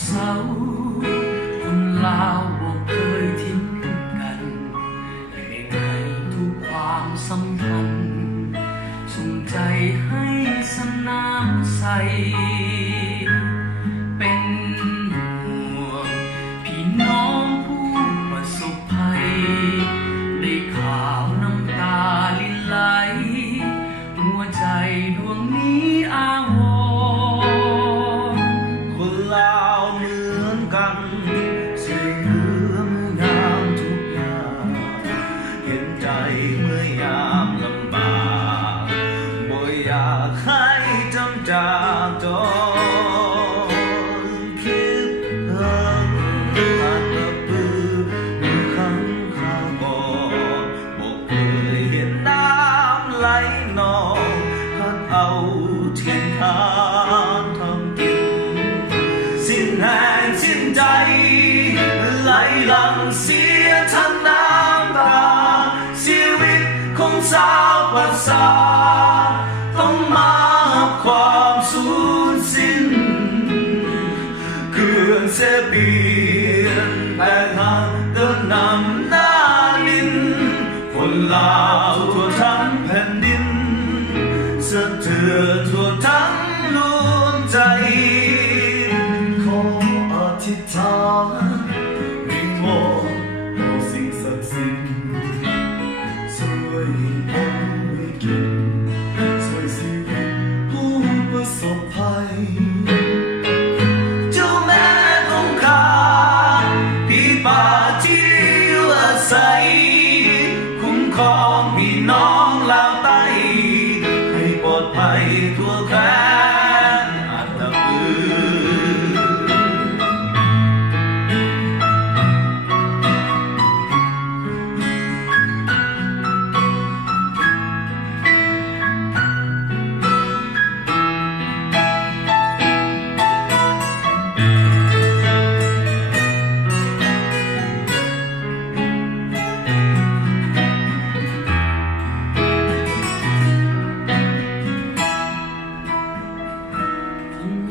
เสาคนลาวบ่เคยทิ้งกันเล่งให้ทุกความสัมพันธ์ส่งใจให้สนามใสเป็นห่วงพี่น้องผู้ประสบภัยได้ข่าวน้ำตาลินไหลหัวใจดวงนี้อาวรณ์คนลาวเหมือนกันช่วยเหลือเมื่อยามทุกข์ยากเห็นใจเมื่อยามลำบากบ่อยากให้จำจากจรคิดถึงผ่านตะปือเมื่อครั้งข้าวก่อนบ่เคยเห็นน้ำไหลนองพัดเอาทิ้งทานทำกินสิ้นแรงสิ้นใจไหลหลังเสียทั้งน้ำตาชีวิตของสาวประสาต้องมาความสูญสิ้นเกือนเสียเปลี่ยนแปลงทางเดินนำหน้าดินคนลาวทั่วทั้งแผ่นดินสะเทือนทั่วทั้งดวงใจขออธิษฐานวิงวอนต่อสิ่งศักดิ์สิทธิ์ช่วยพ้นวิกฤตช่วยชีวิตผู้ประสบภัยเจ้าแม่คงคาพี่ป่าที่อยู่อาศัยคุ้มครองพี่น้องลาวใต้ให้ปลอดภัยทั่วแคว้นอัตตปื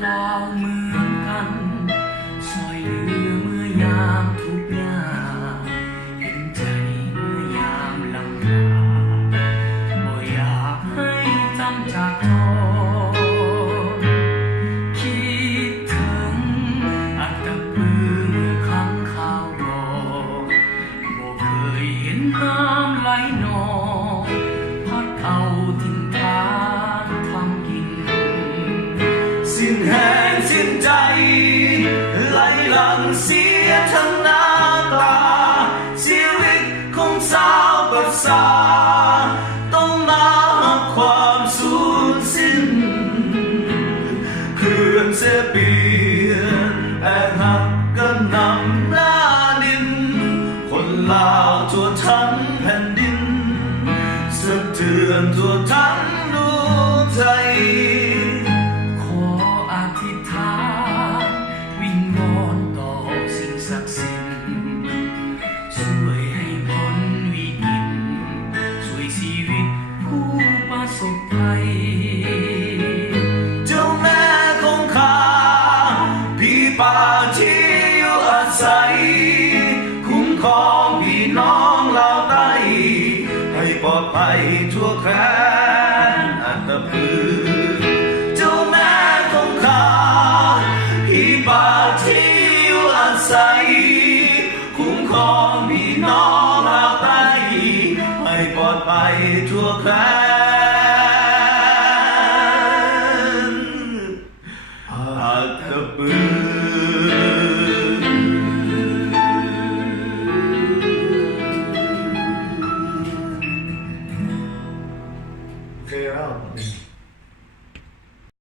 ลาวเหมือนกันสอยเหลือเมื่อยามทุกข์ยากเห็นใจเมื่อยามลำบากบ่อยากให้จำจากจรคิดถึงอัตตปือเมื่อครั้งข้าวก่อนบ่เคยเห็นน้ำไหลนองพัดเอาทิ้งทานทำกินสิ้นแรงสิ้นใจไหลหลังเสียทั้งน้ำตาชีวิตของสาวประสาต้องมาความสูญสิ้นเคลื่อนเสียเปลี่ยนแปลงหักกันนำหน้าดินคนลาวทั่วทั้งแผ่นดินสะเทือนทั่วทั้งดวงใจขออธิษฐานวิงวอนต่อสิ่งศักดิ์สิทธิ์ช่วยให้พ้นวิกฤตช่วยชีวิตผู้ประสบภัยเจ้าแม่คงคาพี่ป่าที่อยู่อาศัยคุ้มครองพี่น้องลาวใต้ให้ปลอดภัยทั่วแคว้นอัตตปือเจ้าแม่คงคาพี่ป่าที่อยู่อาศัยคุ้มครองพี่น้องลาวใต้ให้ปลอดภัยทั่วแคว้น